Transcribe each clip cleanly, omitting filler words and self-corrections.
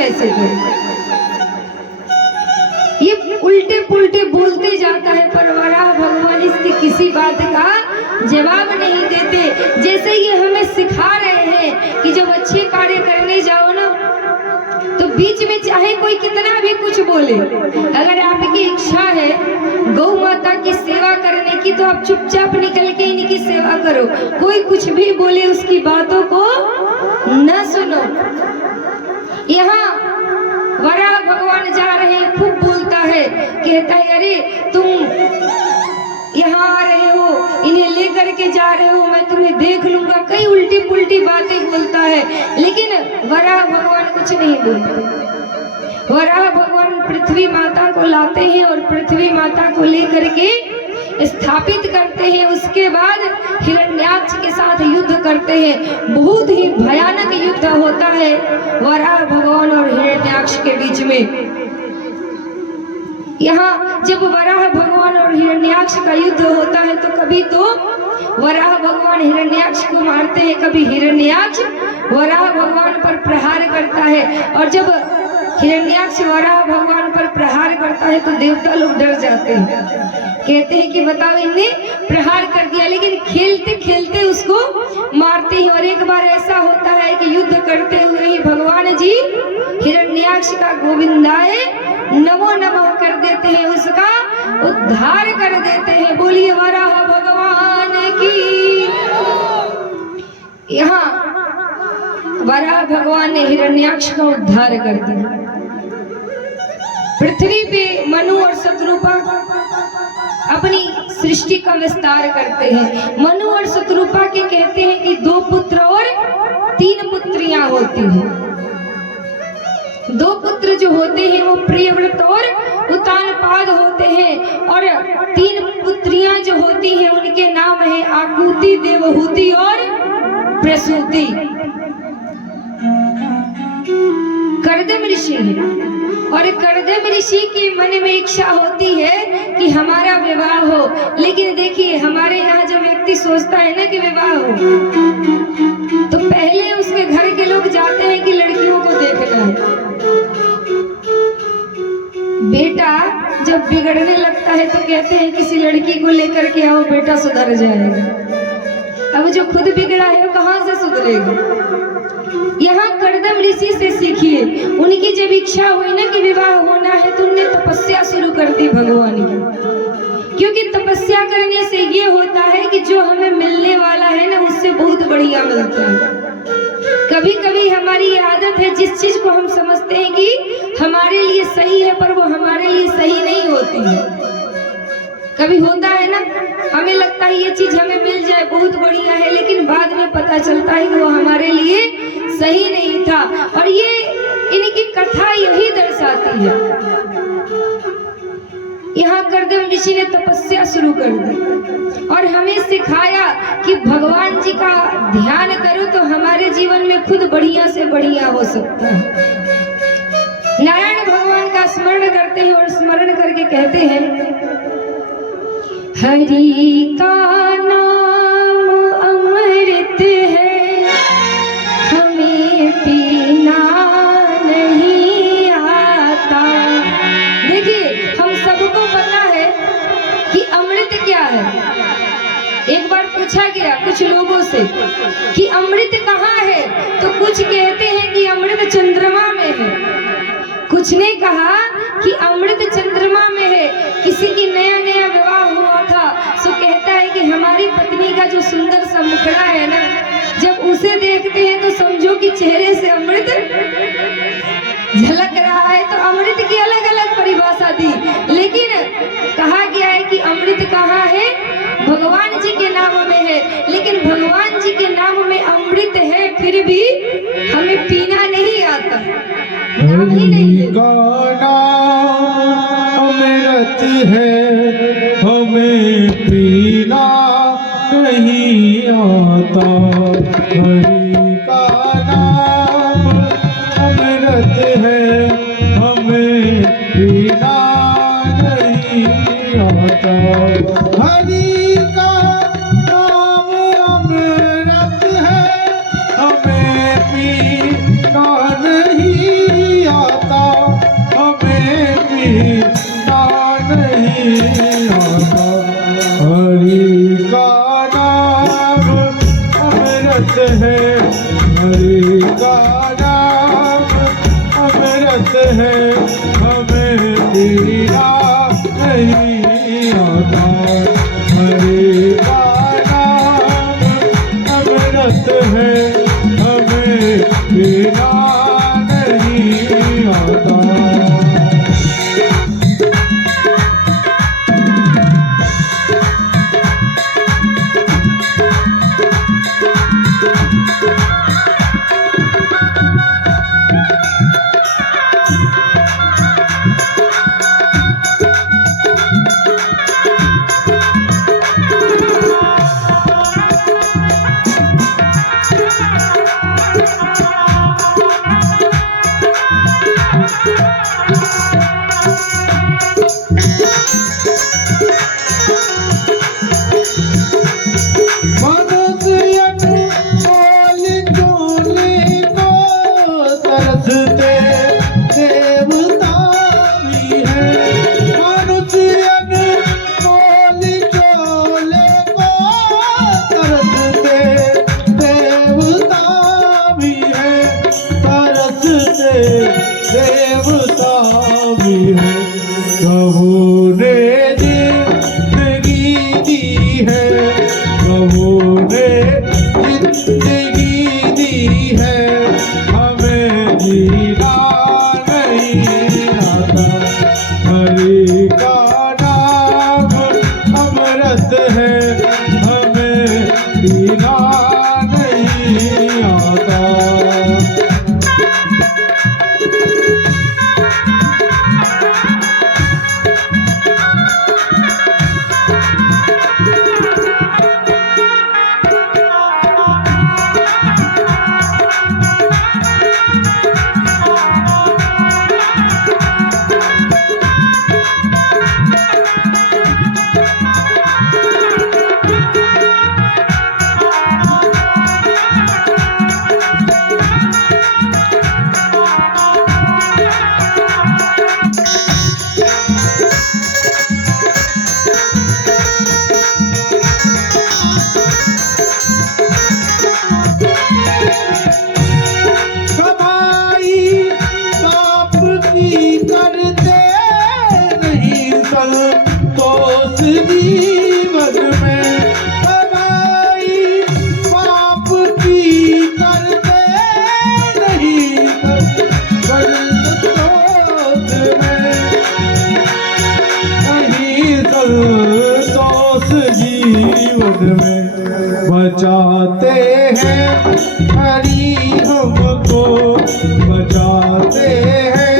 कैसे करूं। ये उल्टे पुल्टे बोलते जाता है पर वराह भगवान इसकी किसी बात का जवाब नहीं देते। जैसे ये हमें सिखा रहे हैं कि जब अच्छे कार्य करने जाओ ना तो बीच में चाहे कोई कितना भी कुछ बोले, अगर आपकी इच्छा है गौ माता की सेवा करने की तो आप चुपचाप निकल के इनकी सेवा करो। कोई कुछ भी बोले उसकी बातों को न सुनो। यहाँ वराह भगवान जा रहे हैं, खूब बोलता है, कहता है अरे तुम यहाँ आ रहे हो, इन्हें लेकर के जा रहे हो, मैं तुम्हें देख लूंगा। कई उल्टी पुल्टी बातें बोलता है, लेकिन वराह भगवान कुछ नहीं बोलते। वराह भगवान पृथ्वी माता को लाते हैं और पृथ्वी माता को लेकर के स्थापित करते हैं। उसके बाद हिरण्याक्ष के साथ युद्ध करते हैं। बहुत ही भयानक युद्ध होता है वराह भगवान और हिरण्याक्ष के बीच में। यहाँ जब वराह भगवान और हिरण्याक्ष का युद्ध होता है तो कभी तो वराह भगवान हिरण्याक्ष को मारते हैं, कभी हिरण्याक्ष वराह भगवान पर प्रहार करता है। और जब हिरण्याक्ष वराह भगवान पर प्रहार करता है तो देवता लोग डर जाते हैं, कहते हैं कि बताओ इनने प्रहार कर दिया, लेकिन खेलते खेलते उसको मारते हैं। और एक बार ऐसा होता है कि युद्ध करते हुए ही भगवान जी हिरण्याक्ष का गोविंदाय नमो नमः कर देते हैं, उसका उद्धार कर देते हैं। बोलिए वराह भगवान की। यहाँ वराह भगवान ने हिरण्याक्ष का उद्धार कर दिया। पृथ्वी पे मनु और शत्रुपा अपनी सृष्टि का विस्तार करते हैं। मनु और शत्रुपा के कहते हैं कि 2 पुत्र और 3 पुत्रियां होती हैं। 2 पुत्र जो होते हैं वो प्रियव्रत और उतानपाद होते हैं, और 3 पुत्रियां जो होती हैं उनके नाम है आकुति, देवहूति और प्रसूति। कर्दम ऋषि है, और कर्दम ऋषि के मन में इच्छा होती है कि हमारा विवाह हो। लेकिन देखिए हमारे यहाँ जब व्यक्ति सोचता है ना कि विवाह हो तो पहले उसके घर के लोग जाते हैं कि लड़कियों को देखना है। बेटा जब बिगड़ने लगता है तो कहते हैं किसी लड़की को लेकर के आओ, बेटा सुधर जाएगा। अब जो खुद बिगड़ा है वो कहाँ से सुधरेगा। यहाँ कर्दम ऋषि से सीखिए, उनकी जब इच्छा हुई ना कि विवाह होना है तो उन्होंने तपस्या शुरू कर दी भगवान की। क्योंकि तपस्या करने से ये होता है कि जो हमें मिलने वाला है ना उससे बहुत बढ़िया मिलता है। कभी कभी हमारी ये आदत है, जिस चीज को हम समझते हैं कि हमारे लिए सही है पर वो हमारे लिए सही नहीं होती है। कभी होता है ना, हमें लगता है ये चीज हमें मिल जाए बहुत बढ़िया है, लेकिन बाद में पता चलता है कि वो हमारे लिए सही नहीं था। और ये इनकी कथा यही दर्शाती है। यहाँ कर्दम ऋषि ने तपस्या शुरू कर दी और हमें सिखाया कि भगवान जी का ध्यान करो तो हमारे जीवन में खुद बढ़िया से बढ़िया हो सकता है। नारायण भगवान का स्मरण करते हैं और स्मरण करके कहते हैं हरि का नाम अमृत है, हमें पीना नहीं आता। देखिए हम सबको पता है कि अमृत क्या है। एक बार पूछा गया कुछ लोगों से कि अमृत कहाँ है, तो कुछ कहते हैं कि अमृत चंद्रमा में है, कुछ ने कहा कि अमृत चंद्रमा में है। किसी की नया नया विवाह हुआ था सो कहता है कि हमारी पत्नी का जो सुंदर सा मुखड़ा है ना, जब उसे देखते हैं तो समझो कि चेहरे से अमृत झलक रहा है। तो अमृत की अलग अलग परिभाषा दी, लेकिन कहा गया है कि अमृत कहाँ है, भगवान जी के नाम में है। लेकिन भगवान जी के नाम में अमृत है फिर भी हमें पीना नहीं आता, नाम ही नहीं है। अमृत है हमें पीना नहीं आता, हरि का नाम अमृत है हमें पीना नहीं आता। हरि का नाम अमृत है हमें पीना नहीं है हमें पीना नहीं आता। हरि का नाम अमृत है हमें पीना नहीं आता। देवता भी है प्रभु ने जिंदगी दी है। प्रभु ने जिंदगी दी है हमें जीना नहीं आता। हरि का नाम अमृत है हमें पीना नहीं आता। जीवन में कमाई पाप की करते नहीं संतोष में नहीं संतोष जीवन में बचाते हैं हरि हमको बचाते हैं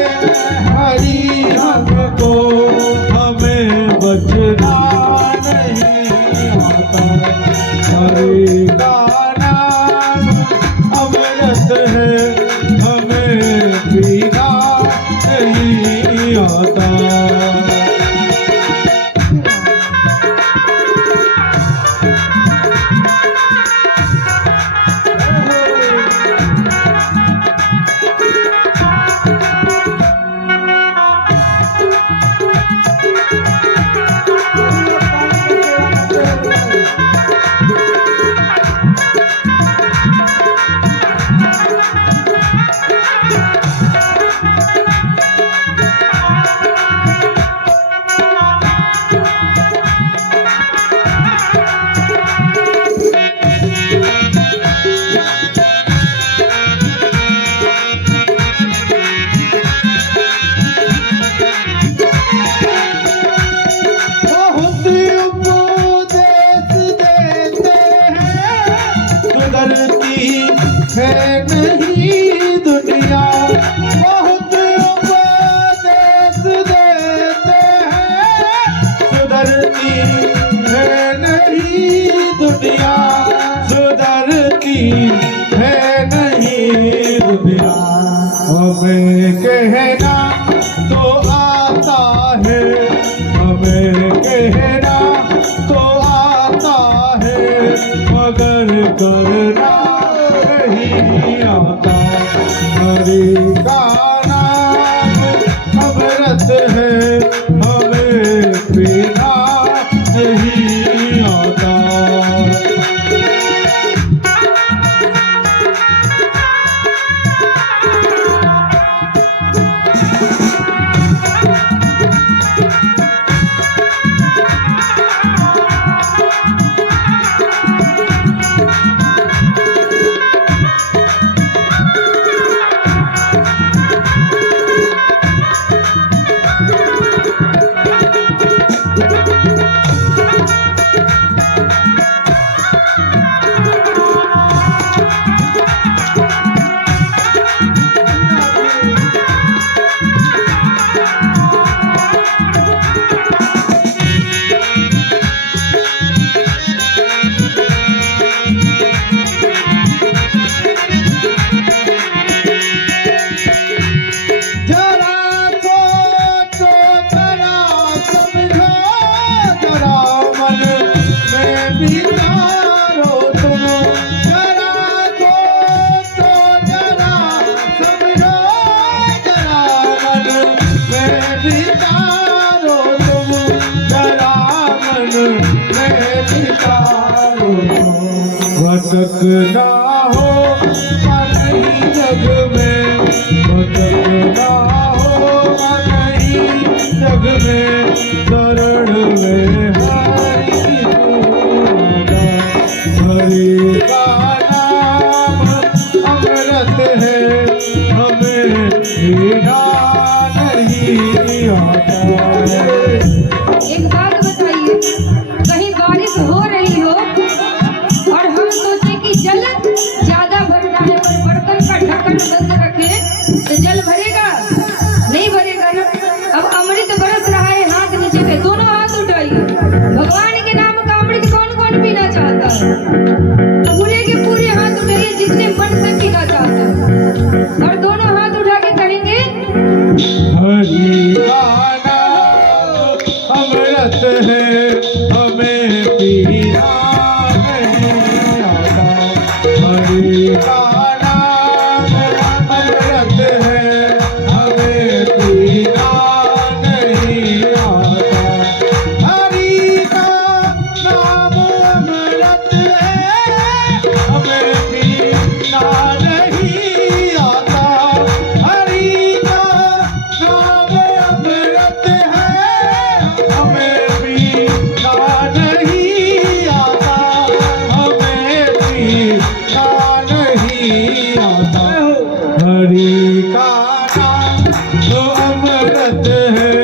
हरि हमको हमें बचना नहीं आता। हरि का नाम अमृत है हमें पीना नहीं आता। है नहीं दुनिया बहुत उपदेश देते हैं सुधरती है नहीं दुनिया सुधरती है नहीं दुनिया। हमें कहना तो आता है हमें कहना तो आता है मगर करना नहीं आता। हरि का नाम अमृत है हमें पीना नहीं आता। भटकना हो नहीं जग में, भटकना हो नहीं जग में, शरण में हरि हरि का नाम अमृत है, हमें पीना नहीं आता। एक बात बताइए, कहीं बारिश हो रही हो और हम सोचे कि जल ज्यादा भरना है पर बर्तन का ढक्कन बंद रखे तो जल भरेगा? नहीं भरेगा ना। अब अमृत बरस रहा है, हाथ नीचे पे, दोनों हाथ उठाइए। भगवान के नाम का अमृत कौन कौन पीना चाहता है? पूरे के पूरे हाथ उठाइए जितने मन से पीना चाहता है, और दोनों हाथ उठा के कहेंगे हरि का नाम अमृत है, हमें पीना नहीं आता। हरि का नाम अमृत है, हमें पीना नहीं आता। हरि का नाम अमृत है, हमें पीना नहीं आता। हरि का नाम अमृत है, हमें पीना नहीं आता। हमें पीना नहीं आता। हरि का नाम तो अमृत है,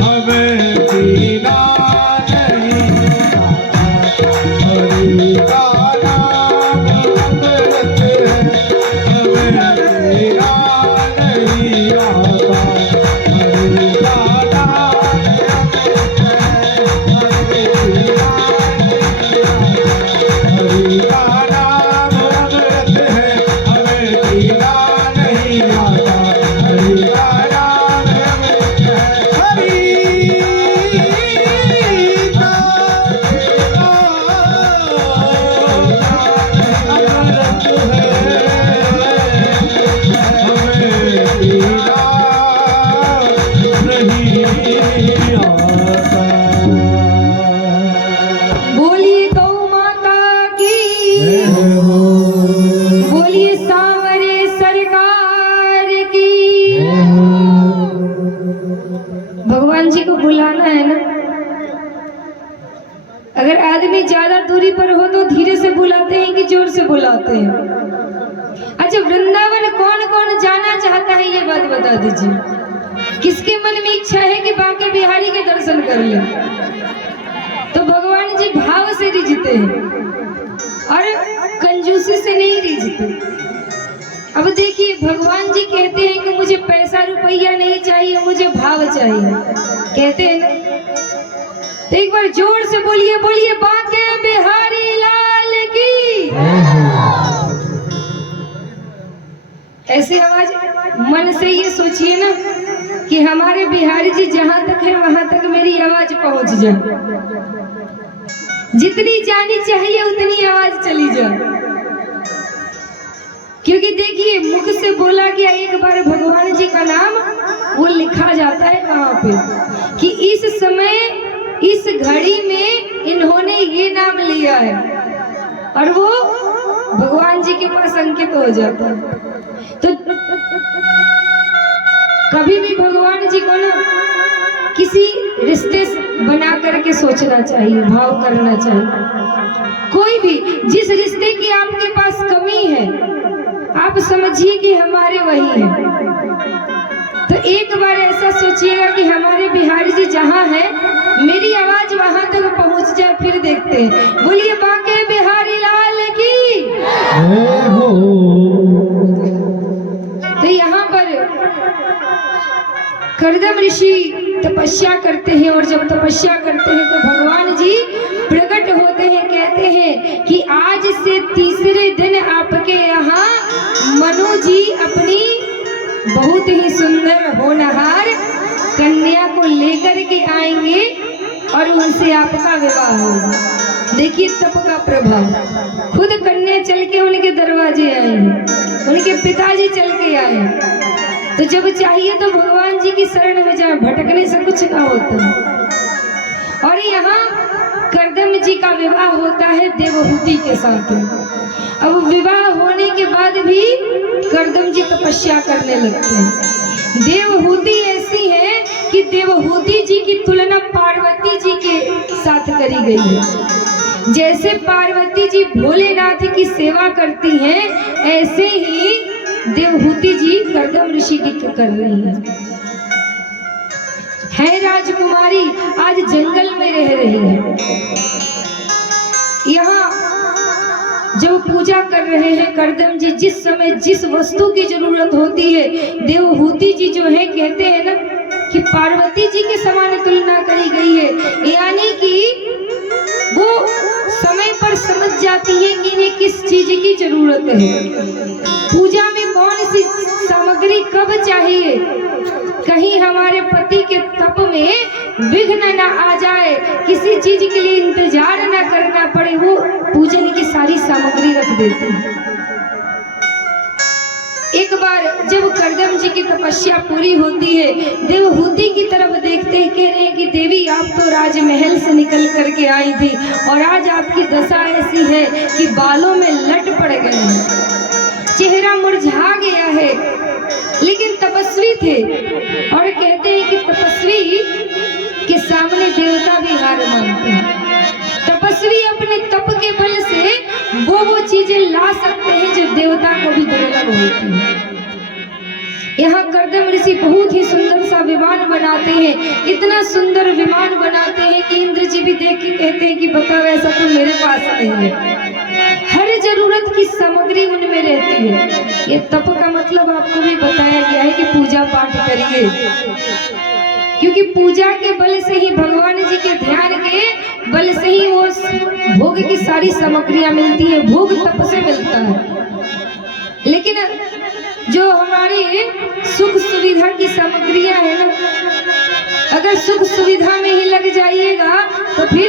हमें पीना नहीं आता। हरि का नाम अमृत है, हमें पीना नहीं आता। हरि का नाम अमृत है, हमें पीना नहीं आता। हरि का नाम अमृत है, हमें पीना नहीं आता। हरि का नाम अमृत है, हरि का अमृत है, हमें पीना नहीं आता। बोलिए गौ माता की, बोलिए सांवरे सरकार की। भगवान जी को बुलाना है ना। अगर आदमी ज्यादा दूरी पर हो तो धीरे से बुलाते हैं कि जोर से बुलाते हैं? अच्छा, वृंदावन कौन कौन जाना चाहता है ये बात बता दीजिए। किसके मन में इच्छा है कि बांके बिहारी के दर्शन कर ले? तो भगवान जी भाव से रिझते हैं और कंजूसी से नहीं रिझते। अब देखिए, भगवान जी कहते हैं कि मुझे पैसा रुपया नहीं चाहिए, मुझे भाव चाहिए, कहते हैं ना। तो एक बार जोर से बोलिए, बोलिए बांके बिहारी लाल की। ऐसे आवाज मन से ये सोचिए ना कि हमारे बिहारी जी जहां तक है वहां तक मेरी आवाज पहुंच जाए, जितनी जानी चाहिए उतनी आवाज चली जाए। क्योंकि देखिए, मुख से बोला गया एक बार भगवान जी का नाम, वो लिखा जाता है वहां पे कि इस समय इस घड़ी में इन्होंने ये नाम लिया है, और वो भगवान जी के पास अंकित हो जाता है। तो कभी भी भगवान जी को ना किसी रिश्ते बना करके सोचना चाहिए, भाव करना चाहिए। कोई भी जिस रिश्ते की आपके पास कमी है, आप समझिए कि हमारे वही है। तो एक बार ऐसा सोचिएगा कि हमारे बिहारी जी जहाँ है मेरी आवाज वहां तक पहुंच जाए, फिर देखते हैं। बोलिए बांके बिहारी लाल की। तो यहाँ पर कर्दम ऋषि तपस्या करते हैं, और जब तपस्या करते हैं तो भगवान जी प्रकट होते हैं। कहते हैं कि आज से तीसरे दिन आपके यहाँ मनु जी अपनी बहुत ही सुंदर होनहार कन्या को लेकर के आएंगे और उनसे आपका विवाह होगा। देखिए तप का प्रभाव, खुद कन्या चल के उनके दरवाजे आए हैं, उनके पिताजी चल के आए हैं। तो जब चाहिए तो भगवान जी की शरण में जाए, भटकने से कुछ ना होता। और यहाँ कर्दम जी का विवाह होता है देवहूति के साथ। अब विवाह होने के बाद भी करदम जी तपस्या करने लगते हैं। देवहूति ऐसी है कि देवहूति जी की तुलना पार्वती जी के साथ करी गई है। जैसे पार्वती जी भोलेनाथ की सेवा करती हैं, ऐसे ही देवहूति जी करदम ऋषि की कर रही है राजकुमारी, आज जंगल में रह रही है। यहाँ जब पूजा कर रहे हैं करदम जी, जिस समय जिस वस्तु की जरूरत होती है, देवहूति जी जो है कहते हैं ना कि पार्वती जी के समान तुलना करी गई है, यानी कि वो समय पर समझ जाती है कि इन्हें किस चीज की जरूरत है, पूजा में कौन सी सामग्री कब चाहिए, कहीं हमारे पति के तप में विघ्न न आ जाए, किसी चीज के लिए इंतजार न करना पड़े, वो पूजन की सारी सामग्री रख देती है। एक बार जब करदम जी की तपस्या पूरी होती है, देवहूति की तरफ देखते हैं, कह रहे हैं कि देवी आप तो राजमहल से निकल करके आई थी और आज आपकी दशा ऐसी है कि बालों में लट पड़ गए हैं, चेहरा मुरझा गया है, लेकिन तपस्वी थे और कहते हैं कि तपस्वी के सामने देवता भी हार मानते हैं। तपस्वी अपने तप के बल से वो चीजें ला सकते हैं जो देवता को भी दुर्लभ होती है। यहाँ करदम ऋषि बहुत ही सुंदर सा विमान बनाते हैं, इतना सुंदर विमान बनाते हैं कि इंद्र जी भी देख के कहते हैं कि बताओ ऐसा तो मेरे पास नहीं है। हर जरूरत की सामग्री उनमें रहती है। ये तप का मतलब आपको भी बताया गया है कि पूजा पाठ करिए, क्योंकि पूजा के बल से ही, भगवान जी के ध्यान के बल से ही वो भोग की सारी सामग्रियां मिलती है, भोग तप से मिलता है। लेकिन जो हमारी सुख सुविधा की सामग्रियां है ना, अगर सुख सुविधा में ही लग जाइएगा तो फिर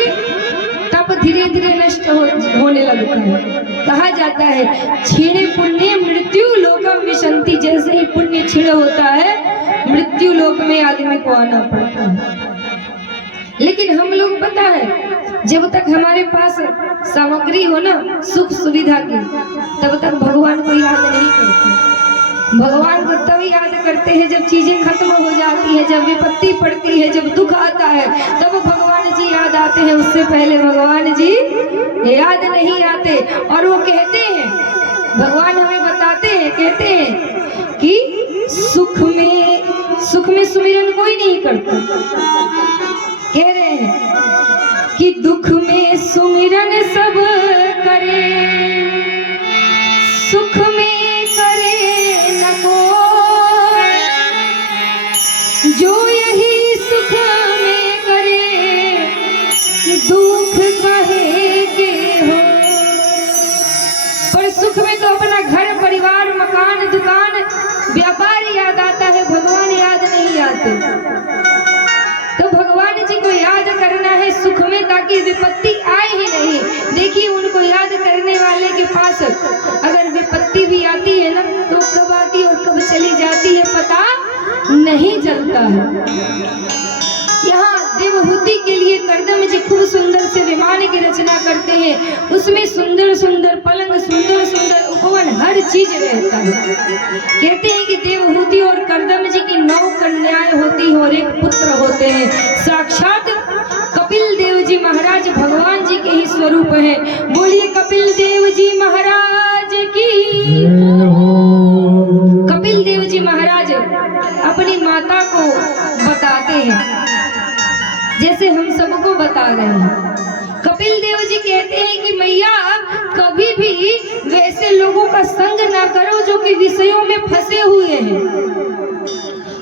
तप धीरे धीरे नष्ट होने लगता है। कहा जाता है क्षीणे पुण्य मृत्यु लोकम विशंति, जैसे ही पुण्य क्षीण होता है मृत्यु लोक में आदमी को आना पड़ता है। लेकिन हम लोग पता है जब तक हमारे पास सामग्री हो ना सुख सुविधा की, तब तक भगवान को याद नहीं करते। भगवान को तब याद करते हैं जब चीजें खत्म हो जाती है, जब विपत्ति पड़ती है, जब दुख आता है, तब भगवान जी याद आते हैं। उससे पहले भगवान जी याद नहीं आते। और वो कहते हैं, भगवान हमें बताते हैं, कहते हैं कि सुख में सुमिरन कोई नहीं करता। कह रहे हैं कि दुख में सुमिरन सब करे, सुख में करे न कोई, जो यही सुख में करे दुख कहे के हो। पर सुख में तो अपना घर परिवार मकान दुकान व्यापार याद आता है, भगवान याद नहीं आते। तो भगवान जी को याद करना है सुख में, ताकि विपत्ति आए ही नहीं। देखिए उनको याद करने वाले के पास अगर विपत्ति भी आती है ना, तो कब आती और कब चली जाती है पता नहीं चलता है। यहाँ देवहूति के लिए करदम जी खूब सुंदर से विमान की रचना करते हैं, उसमें सुंदर सुंदर पलंग, सुंदर सुंदर उपवन, हर चीज रहता है। कहते हैं कि देवहूति और करदम जी की 9 कन्याएं होती हैं और 1 पुत्र होते हैं। साक्षात कपिल देव जी महाराज भगवान जी के ही स्वरूप हैं। बोलिए कपिल देव जी महाराज की। कपिल देव जी महाराज अपनी माता को बताते हैं जैसे हम सबको बता रहे हैं। कपिल देव जी कहते हैं कि मैया कभी भी वैसे लोगों का संग ना करो जो कि विषयों में फंसे हुए हैं,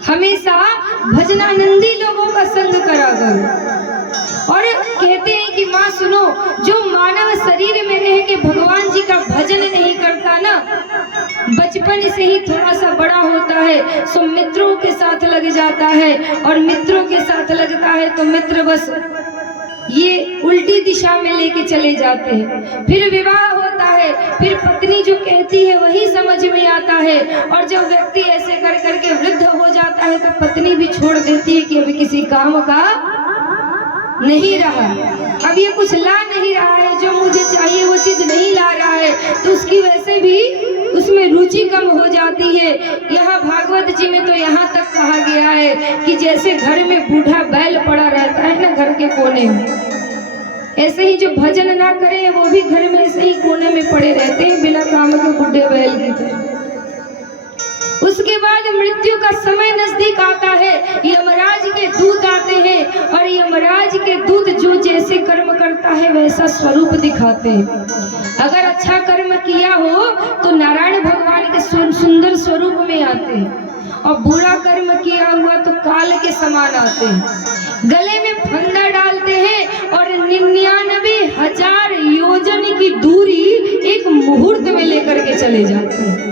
हमेशा भजनानंदी लोगों का संग करा करो। और कहते हैं कि माँ सुनो, जो मानव शरीर में रह के भगवान जी का भजन नहीं करता ना, बचपन से ही थोड़ा सा बड़ा होता है सो मित्रों के साथ लग जाता है, और मित्रों के साथ लगता है तो मित्र बस ये उल्टी दिशा में लेके चले जाते हैं। फिर विवाह होता है, फिर पत्नी जो कहती है वही समझ में आता है, और जब व्यक्ति ऐसे कर करके वृद्ध हो जाता है तो पत्नी भी छोड़ देती है कि अभी किसी काम का नहीं रहा। अब ये कुछ ला नहीं रहा है, जो मुझे चाहिए वो चीज नहीं ला रहा है, तो उसकी वैसे भी उसमें रुचि कम हो जाती है। यहाँ भागवत जी में तो यहाँ तक कहा गया है कि जैसे घर में बूढ़ा बैल पड़ा रहता है ना घर के कोने में, ऐसे ही जो भजन ना करे वो भी घर में ऐसे ही कोने में पड़े रहते हैं बिना काम के बूढ़े बैल की तरह। उसके बाद मृत्यु का समय नजदीक आता है, यमराज के दूत आते हैं और यमराज के दूत जो जैसे कर्म करता है वैसा स्वरूप दिखाते हैं। अगर अच्छा कर्म किया हो तो नारायण भगवान के सुंदर स्वरूप में आते हैं और बुरा कर्म किया हुआ तो काल के समान आते हैं। गले में फंदा डालते हैं और 99,000 योजन की दूरी एक मुहूर्त में लेकर के चले जाते हैं।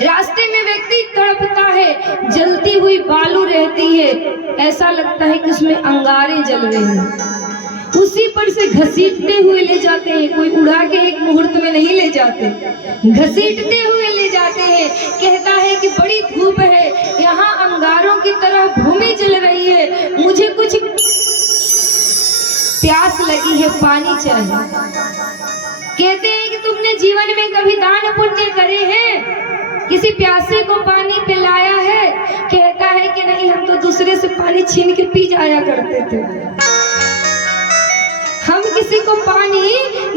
रास्ते में व्यक्ति तड़पता है, जलती हुई बालू रहती है, ऐसा लगता है कि उसमें अंगारे जल रहे हैं, उसी पर से घसीटते हुए ले जाते हैं। कोई उड़ा के एक मुहूर्त में नहीं ले जाते, घसीटते हुए ले जाते हैं। कहता है कि बड़ी धूप है, यहाँ अंगारों की तरह भूमि जल रही है, मुझे कुछ प्यास लगी है, पानी चाहिए। कहते हैं कि तुमने जीवन में कभी दान पुण्य करे हैं, किसी प्यासे को पानी पिलाया है? कहता है कि नहीं, हम तो दूसरे से पानी छीन के पी जाया करते थे, हम किसी को पानी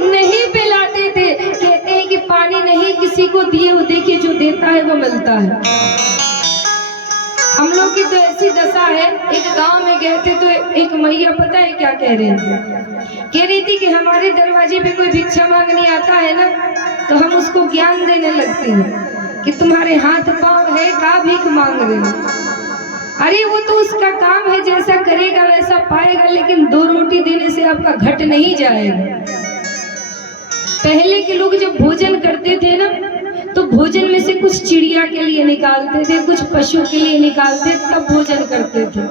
नहीं पिलाते थे। कहते हैं कि पानी नहीं किसी को दिए, वो देखिए जो देता है वो मिलता है। हम लोग की तो ऐसी दशा है। एक गांव में गए थे तो एक मैया पता है क्या कह रही थी? कह रही थी कि हमारे दरवाजे पे कोई भिक्षा मांगने आता है ना, तो हम उसको ज्ञान देने लगते हैं कि तुम्हारे हाथ पांव है, का भीख मांग रहे हो। अरे वो तो उसका काम है, जैसा करेगा वैसा पाएगा, लेकिन 2 रोटी देने से आपका घट नहीं जाएगा। पहले के लोग जब भोजन करते थे ना, तो भोजन में से कुछ चिड़िया के लिए निकालते थे, कुछ पशु के लिए निकालते, तब भोजन करते थे।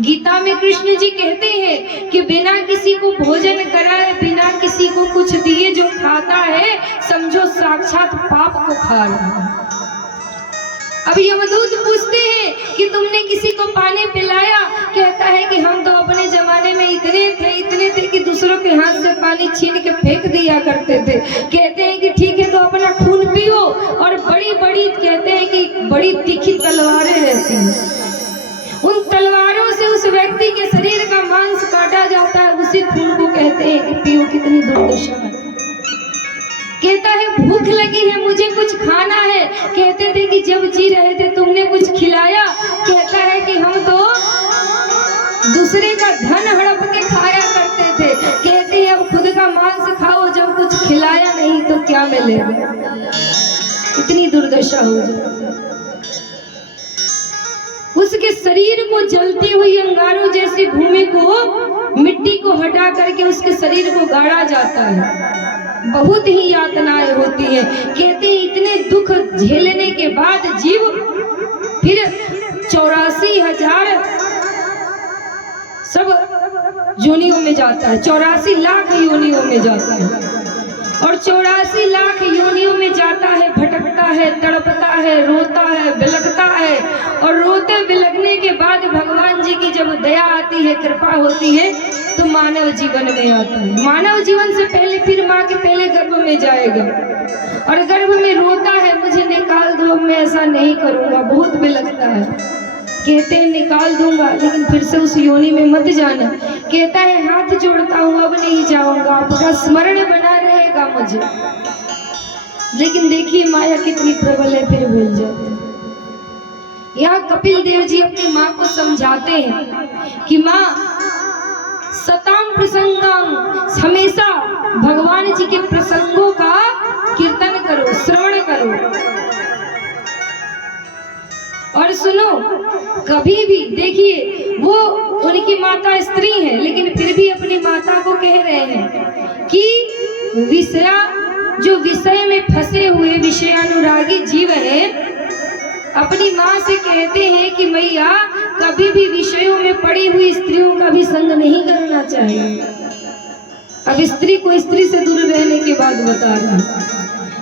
गीता में कृष्ण जी कहते हैं कि बिना किसी को भोजन कराए, बिना किसी को कुछ दिए जो खाता है, समझो साक्षात पाप को खा रहा है। अब यमदूत पूछते हैं कि तुमने किसी को पानी पिलाया? कहता है कि हम तो अपने जमाने में इतने थे कि दूसरों के हाथ से पानी छीन के फेंक दिया करते थे। कहते हैं कि ठीक है, तो अपना खून पियो। और बड़ी बड़ी कहते हैं कि बड़ी तीखी तलवारें रहती हैं, उन तलवारों से उस व्यक्ति के शरीर का मांस काटा जाता है, उसी खून को कहते हैं कि पियो। कितनी दुर्दशा है। कहता है भूख लगी है, मुझे कुछ खाना है। कहते थे कि जब जी रहे थे तुमने कुछ खिलाया? कहता है कि हम तो दूसरे का धन हड़प के खाया करते थे। कहते हैं अब खुद का मांस खाओ, जब कुछ खिलाया नहीं तो क्या मिलेगा। इतनी दुर्दशा हो जाए। उसके शरीर को जलती हुई अंगारों जैसी भूमि को, मिट्टी को हटा करके उसके शरीर को गाड़ा जाता है। बहुत ही यातनाएं होती है। कहते हैं इतने दुख झेलने के बाद जीव फिर 84,000 सब योनियों में जाता है, 84 लाख योनियों में जाता है। और 84 लाख योनियों में जाता है, भटकता है, तड़पता है, रोता है, बिलखता है। और रोते बिलखने के बाद भगवान जी की जब दया आती है, कृपा होती है, तो मानव जीवन में आता है। मानव जीवन से पहले फिर माँ के पहले गर्भ में जाएगा और गर्भ में रोता है, मुझे निकाल दो, मैं ऐसा नहीं करूँगा। बहुत बिलखता है। कहते हैं निकाल दूंगा, लेकिन फिर से उस योनि में मत जाना। कहता है हाथ जोड़ता हूँ, अब नहीं जाऊंगा, आपका स्मरण बना रहेगा मुझे। लेकिन देखिए माया कितनी प्रबल है, फिर भूल जाते हैं। यहाँ कपिल देव जी अपनी माँ को समझाते हैं कि माँ सताम प्रसंगम, हमेशा भगवान जी के प्रसंगों का कीर्तन करो, श्रवण करो। और सुनो, कभी भी देखिए वो उनकी माता स्त्री है, लेकिन फिर भी अपनी माता को कह रहे हैं कि जो विषय में फंसे हुए विषयानुरागी जीव है, अपनी माँ से कहते हैं कि मैया कभी भी विषयों में पड़ी हुई स्त्रियों का भी संग नहीं करना चाहिए। अब स्त्री को स्त्री से दूर रहने के बाद बता रहा है।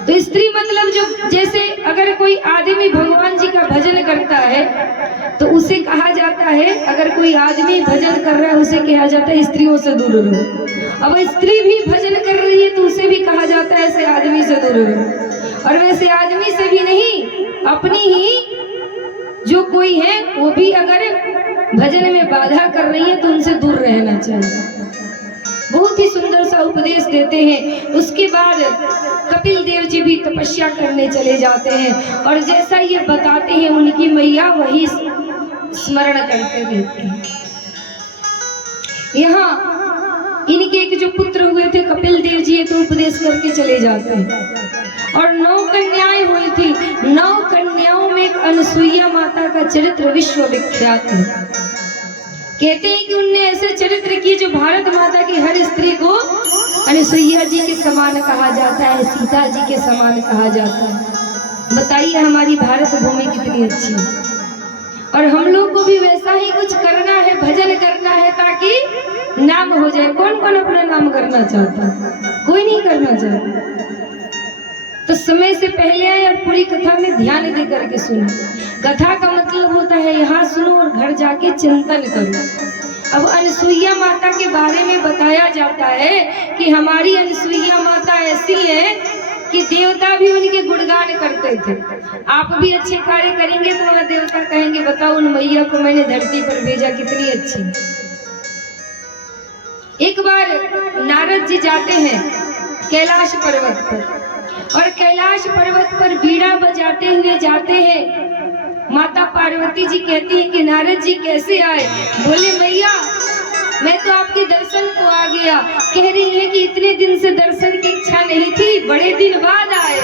तो स्त्री मतलब जो, जैसे अगर कोई आदमी भगवान जी का भजन करता है तो उसे कहा जाता है अगर कोई आदमी भजन कर रहा है उसे कहा जाता है स्त्रियों से दूर रहो। अब स्त्री भी भजन कर रही है तो उसे भी कहा जाता है ऐसे आदमी से दूर रहो। और वैसे आदमी से भी नहीं, अपनी ही जो कोई है वो भी अगर भजन में बाधा कर रही है तो उनसे दूर रहना चाहिए। बहुत ही सुंदर सा उपदेश देते हैं। उसके बाद कपिल देव जी भी तपस्या करने चले जाते हैं और जैसा ये बताते हैं उनकी मैया वही स्मरण करते रहते हैं। यहाँ इनके एक जो पुत्र हुए थे कपिल देव जी तो उपदेश करके चले जाते हैं और 9 कन्याएं हुई थी। 9 कन्याओं में एक अनसुईया माता का चरित्र विश्व विख्यात है। कहते हैं कि उनने ऐसे चरित्र किए जो भारत माता की हर स्त्री को अनसुईया जी के समान कहा जाता है, सीता जी के समान कहा जाता है। बताइए हमारी भारत भूमि कितनी अच्छी है। और हम लोग को भी वैसा ही कुछ करना है, भजन करना है ताकि नाम हो जाए। कौन कौन अपना नाम करना चाहता है? कोई नहीं करना चाहता। तो समय से पहले आए और पूरी कथा में ध्यान दे करके सुनो। कथा का मतलब होता है यहाँ सुनो और घर जाके चिंतन करो। अब अनसुईया माता के बारे में बताया जाता है कि हमारी अनसुईया माता ऐसी है कि देवता भी उनके गुणगान करते थे। आप भी अच्छे कार्य करेंगे तो वह देवता कहेंगे बताओ उन मैया को मैंने धरती पर भेजा, कितनी अच्छी। एक बार नारद जी जाते हैं कैलाश पर्वत पर और कैलाश पर्वत पर बीड़ा बजाते हुए जाते हैं। माता पार्वती जी कहती है कि नारद जी कैसे आए? बोले मैया मैं तो आपके दर्शन को आ गया। कह रही है कि इतने दिन से दर्शन की इच्छा नहीं थी, बड़े दिन बाद आए।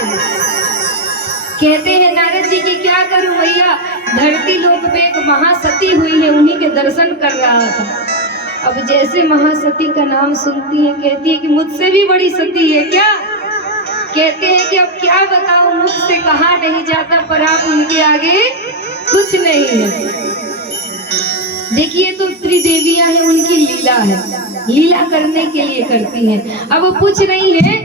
कहते हैं नारद जी की क्या करूं मैया, धरती लोक पे एक महासती हुई है उन्हीं के दर्शन कर रहा था। अब जैसे महासती का नाम सुनती है कहती है कि मुझसे भी बड़ी सती है क्या? कहते हैं कि अब क्या बताऊं, मुझ से कहा नहीं जाता पर आप उनके आगे कुछ नहीं है। देखिए तो त्रिदेवियां हैं, उनकी लीला है, लीला करने के लिए करती हैं। अब वो पूछ रही है,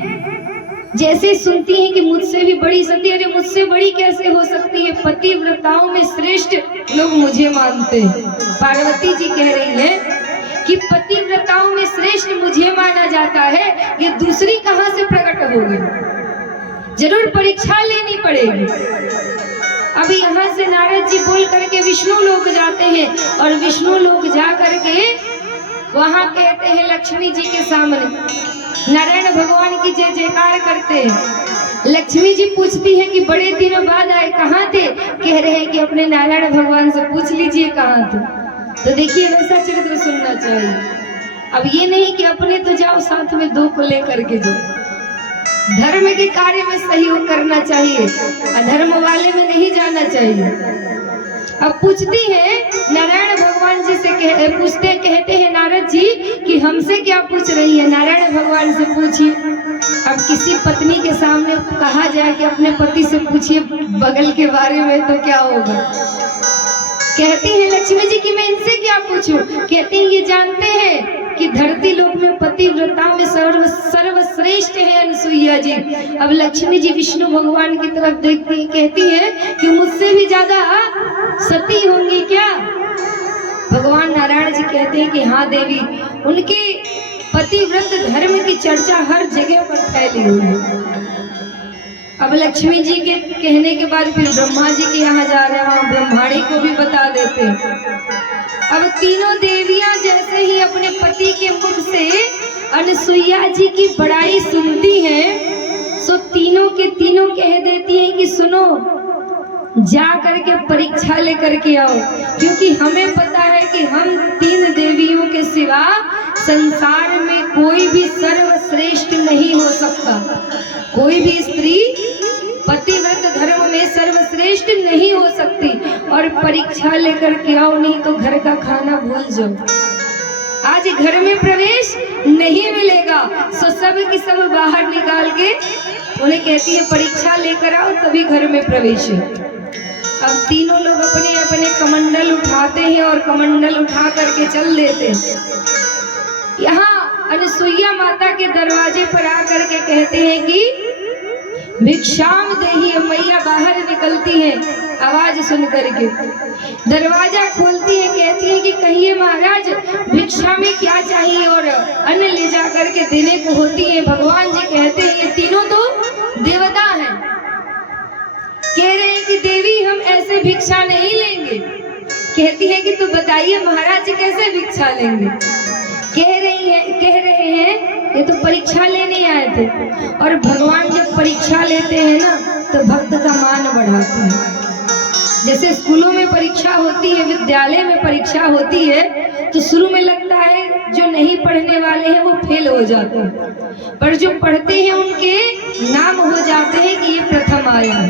जैसे सुनती हैं कि मुझसे भी बड़ी सती, अरे मुझसे बड़ी कैसे हो सकती है? पतिव्रताओं में श्रेष्ठ लोग मुझे मानते हैं। पार्वती जी कह रही है कि पतिव्रताओं में श्रेष्ठ मुझे माना जाता है, ये दूसरी कहां से प्रकट हो गई? जरूर परीक्षा लेनी पड़ेगी। अभी यहाँ से नारद जी बोल करके विष्णु लोक जाते हैं और विष्णु लोक जा करके वहां कहते हैं लक्ष्मी जी के सामने नारायण भगवान की जय जयकार करते हैं। लक्ष्मी जी पूछती है कि बड़े दिनों बाद आए, कहाँ थे? कह रहे हैं कि अपने नारायण भगवान से पूछ लीजिए कहाँ थे। तो देखिए वैसा चरित्र सुनना चाहिए। अब ये नहीं कि अपने तो जाओ साथ में 2 को लेकर के जाओ। धर्म के कार्य में सहयोग करना चाहिए, अधर्म वाले में नहीं जाना चाहिए। अब पूछती है नारायण भगवान जी से कहते हैं नारद जी कि हमसे क्या पूछ रही है? नारायण भगवान से पूछिए। अब किसी पत्नी के सामने कहा जाए कि अपने पति से पूछिए बगल के बारे में तो क्या होगा? कहती है लक्ष्मी जी कि मैं इनसे क्या पूछूं? कहते हैं ये जानते हैं कि धरती लोक में पतिव्रता में सर्वश्रेष्ठ है अनसुईया जी। अब लक्ष्मी जी विष्णु भगवान की तरफ देखती कहती है कि मुझसे भी ज्यादा सती होंगी क्या? भगवान नारायण जी कहते हैं कि हाँ देवी, उनके पतिव्रत धर्म की चर्चा हर जगह पर फैली हुई है। अब लक्ष्मी जी के कहने के बाद फिर ब्रह्मा जी के यहाँ जा रहे हैं, वहाँ ब्रह्माणी को भी बता देते हैं। अब तीनों देवियां जैसे ही अपने पति के मुख से अनसुईया जी की बड़ाई सुनती हैं, सो तीनों के तीनों कह देती हैं कि सुनो जा करके परीक्षा लेकर के आओ, क्योंकि हमें पता है कि हम 3 देवियों के सिवा संसार में कोई भी सर्वश्रेष्ठ नहीं हो सकता। कोई भी स्त्री पतिव्रत धर्म में सर्वश्रेष्ठ नहीं हो सकती। और परीक्षा लेकर के आओ, नहीं तो घर का खाना भूल जाओ। आज घर में प्रवेश नहीं मिलेगा। सो सब की सब बाहर निकाल के उन्हें कहती है परीक्षा लेकर आओ तभी घर में प्रवेश है। अब तीनों लोग अपने अपने कमंडल उठाते हैं और कमंडल उठा करके चल देते हैं। यहाँ अनसुईया माता के दरवाजे पर आकर के कहते हैं कि भिक्षाम देही। मैया बाहर निकलती है आवाज सुन करके दरवाजा खोलती है, कहती है कि कहिए महाराज भिक्षा में क्या चाहिए, और अन्न ले जा करके देने को होती है। भगवान जी कहते हैं ये तीनों तो देवता हैं, कह रहे हैं कि देवी हम ऐसे भिक्षा नहीं लेंगे। कहती है कि तो बताइए महाराज जी कैसे भिक्षा लेंगे। कह रहे हैं ये तो परीक्षा लेने आए थे, और भगवान जब परीक्षा लेते हैं ना तो भक्त का मान बढ़ाते हैं। जैसे स्कूलों में परीक्षा होती है, विद्यालय में परीक्षा होती है, तो शुरू में लगता है जो नहीं पढ़ने वाले हैं वो फेल हो जाते हैं, पर जो पढ़ते हैं उनके नाम हो जाते हैं कि ये प्रथम आया है।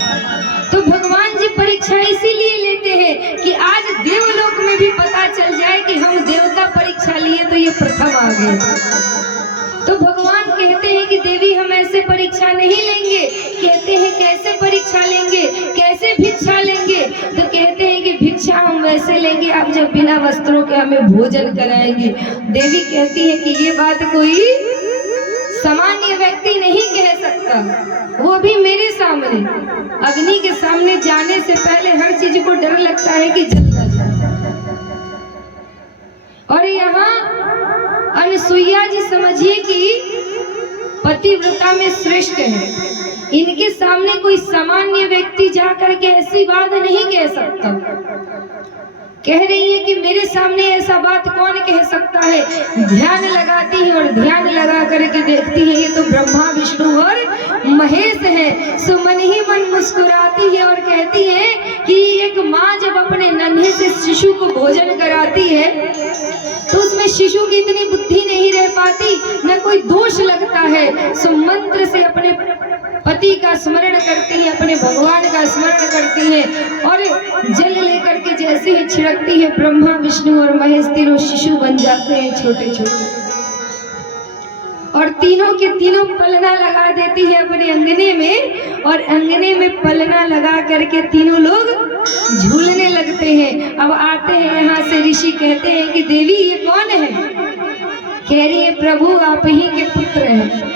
तो भगवान जी परीक्षा इसीलिए लेते हैं कि आज देवलोक में भी पता चल जाए कि हम देवता परीक्षा लिए तो ये प्रथम आ गए। तो भगवान कहते हैं कि देवी हम ऐसे परीक्षा नहीं लेंगे। कहते हैं कैसे परीक्षा लेंगे, कैसे भिक्षा लेंगे। तो कहते हैं कि भिक्षा हम वैसे लेंगे आप जब बिना वस्त्रों के हमें भोजन कराएंगे। देवी कहती है कि ये बात कोई सामान्य व्यक्ति नहीं कह सकता, वो भी मेरे सामने। अग्नि के सामने जाने से पहले हर चीज को डर लगता है कि जल ना जाए। और यहाँ अनसुईया जी समझिए कि पतिव्रता में श्रेष्ठ है, इनके सामने कोई सामान्य व्यक्ति जाकर के ऐसी बात नहीं कह सकता। कह रही है कि मेरे सामने ऐसा बात कौन कह सकता है। ध्यान लगाती है और ध्यान लगा करके देखती है ये तो ब्रह्मा विष्णु और महेश है। सो मन ही मन मुस्कुराती है और कहती है कि एक माँ जब अपने नन्हे से शिशु को भोजन कराती है तो उसमें शिशु की इतनी बुद्धि नहीं रह पाती, न कोई दोष लगता है। सो मंत्र से अपने पति का स्मरण करती है, अपने भगवान का स्मरण करती है, और जल लेकर के जैसे ही छिड़कती है ब्रह्मा विष्णु और महेश तीनों शिशु बन जाते हैं छोटे छोटे, और तीनों के तीनों पलना लगा देती है अपने अंगने में, और अंगने में पलना लगा करके तीनों लोग झूलने लगते हैं। अब आते हैं यहाँ से ऋषि, कहते हैं कि देवी ये कौन है। कह रही है प्रभु आप ही के पुत्र हैं।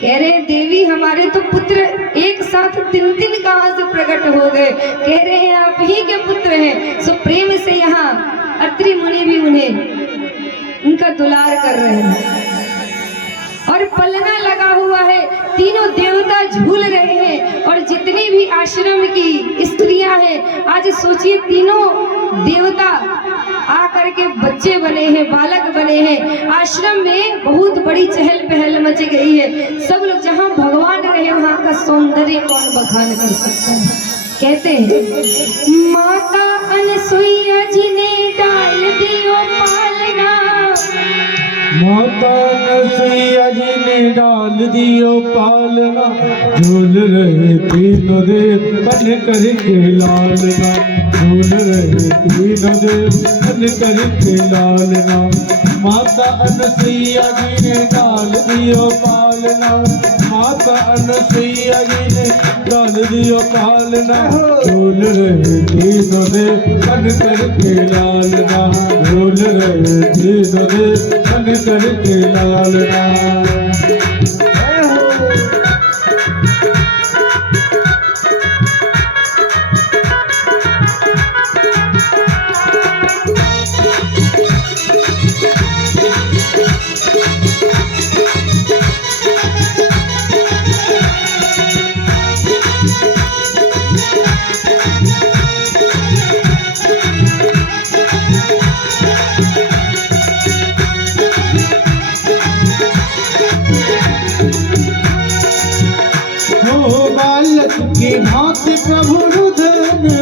कह रहे हैं देवी हमारे तो पुत्र एक साथ तीन तीन कहां से प्रकट हो गए। कह रहे हैं आप ही के पुत्र हैं। सो प्रेम से यहाँ अत्रि मुनि भी उन्हें उनका दुलार कर रहे हैं, और पलना लगा हुआ है, तीनों देवता झूल रहे हैं। और जितनी भी आश्रम की स्त्रियां हैं, आज सोचिए तीनों देवता आकर के बच्चे बने हैं, बालक बने हैं। आश्रम में बहुत बड़ी चहल पहल मच गई है। सब लोग जहाँ भगवान रहे वहाँ का सौंदर्य कौन बखान कर सकता है। कहते हैं माता अनसुईया जी ने डाल दियो पालना, माता अनसुईया जी ने डाल दियो पालना, झूल रहे तीनों देव बन करके लालना, झूल रहे तीनों देव बन करके लालना। माता अनसुईया जी ने डाल दियो पालना, माता अनसुईया जी ने डाल दियो पालना, झूल रहे तीनों देव बन करके लालना, झूल रहे तीनों देव बन करके लालना। की भांति प्रभु रुदन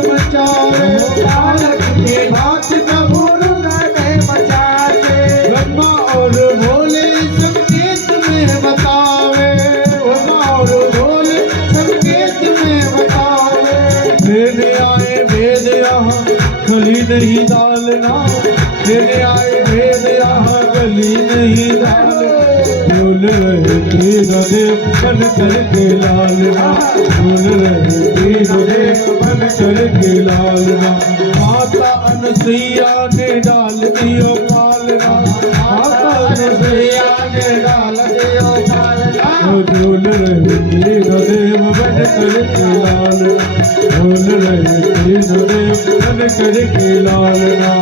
मचावे, बालक के भांति प्रभु रुदन मचावे, ब्रह्मा और भोले संकेत में बतावे, ब्रह्मा और भोले संकेत में बतावे। वेद आए वेद यहाँ गली नहीं डालना, वेद आए वेद यहाँ गली नहीं डालना, झूल रहे तीनों देव बन करके लालना, झूल रहे तीनों देव बन करके लालना। माता अनुसैया ने डाल दियो पालना, माता अनुसैया ने डाल दियो पालना। झूल रहे तीनों देव बन करके लालना, झूल रहे तीनों देव बन करके लालना।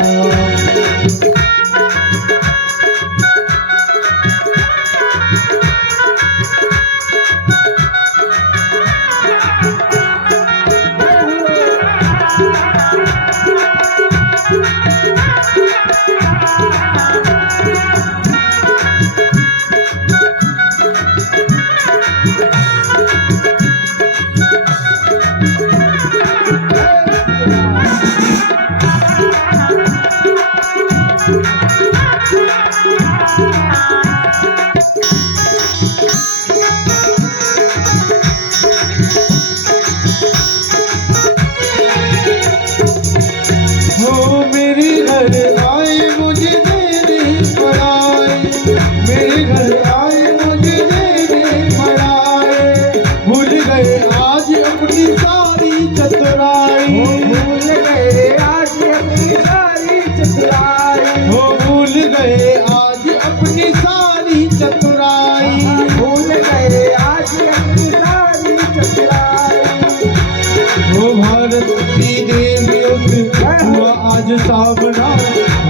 आज सामना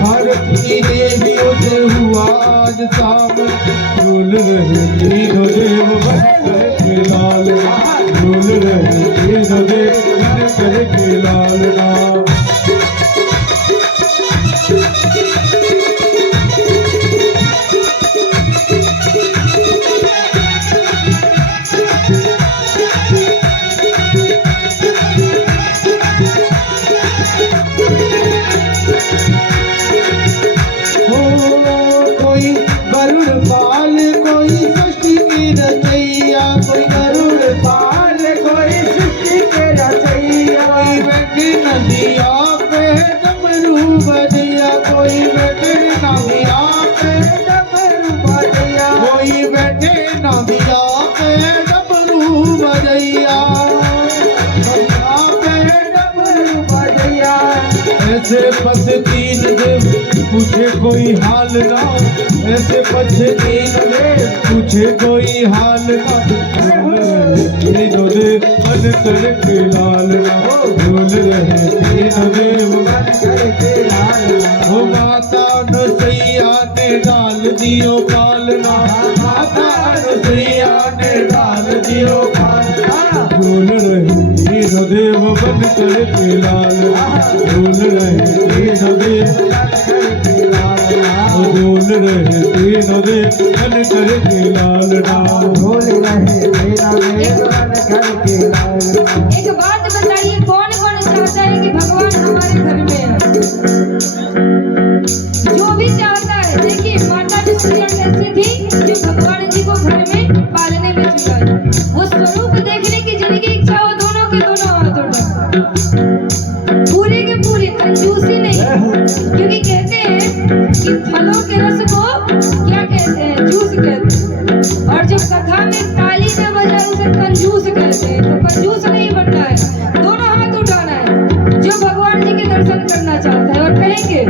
भारत की देवियों से हुआ आज सामना। झूल रहे तीनों देव बन करके लालना, झूल रहे तीनों देव बन करके लालना। ऐसे पथ तीन देव पूछे कोई हाल ना, ऐसे पथ तीन देव पूछे कोई हाल ना। तीनों देव बन करके लालना, झूल रहे तीनों देव बन करके लालना। वो माता अनुसैया ने डाल दियो पालना, माता अनुसैया ने डाल दियो पालना। झूल रहे तीनों देव बन करके लालना, झूल रहे तीनों देव झूल रहे तीनों देव बन करके लालना, झूल रहे तीनों देव बन करके लालना। एक बात बताइए, कौन कौन चाहता है कि भगवान हमारे घर में है? जो भी चाहता है। देखिए माता अनुसैया कैसी थी जो भगवान जी को घर में पालने में जुटा। वो स्वरूप देखने की जिनकी इच्छा हो दोनों के दोनों हाथ उठा, पूरे के पूरे, कंजूसी नहीं। क्योंकि कहते हैं कि फलों के रस को क्या कहते हैं? जूस कहते हैं। और जो कथा में ताली न बजाए उसे कंजूस कहते हैं। तो कंजूस नहीं बनना है, दोनों हाथ उठाना है जो भगवान जी के दर्शन करना चाहता है। और कहेंगे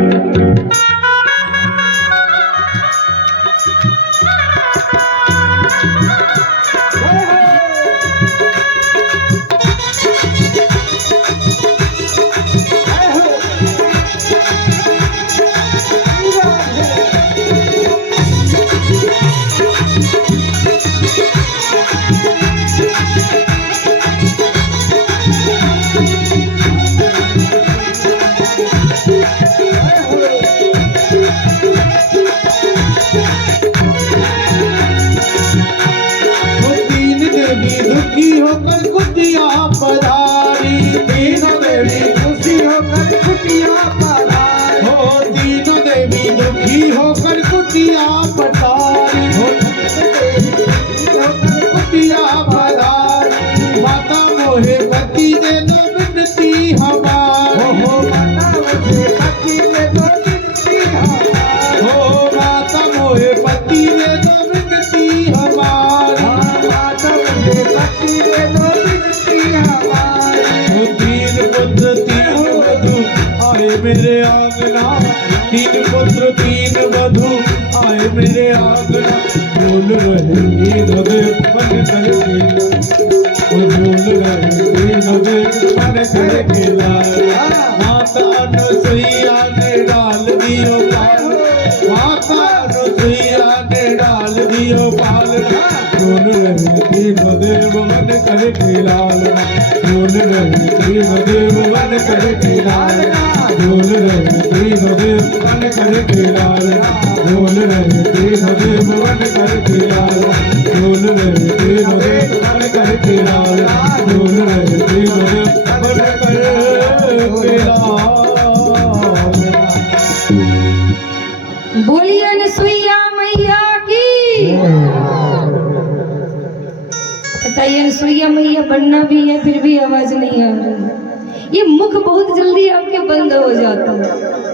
दुखी होकर कुटिया पधारी, तीनों देवी खुशी होकर कुटिया पधारी। हो तीनों देवी दुखी होकर कुटिया पधारी, हो कुटिया पधारी। माता मोहे पति दे दो विनती हमारी, हो माता मोहे पति दे दो विनती हमारी। हो माता मोहे पति दे दो विनती आए मेरे आंगना, तीन पुत्र तीन वधू आए मेरे आंगना, बोल रहे तीनों देव मन करके, बोल रहे तीनों देव मन करके लाया। माता अनुसुईया ने डाल दियो पाल, माता अनुसुईया ने डाल दियो पाल, बोल रहे तीनों देव मन करके लालना, बोल रहे तीनों देव मन करके लालना, बोल रहे तीनों देव मन करके लालना, बोल रहे तीनों देव मन करके लालना, बोल रहे तीनों देव मन करके लालना, बोल रहे तीनों देव मन करके लालना। बोलिए अनसुईया मैया की। बताइए अनसुईया मैया बनना भी है फिर भी आवाज नहीं आ रही। ये मुख बहुत जल्दी आपके बंद हो जाता है।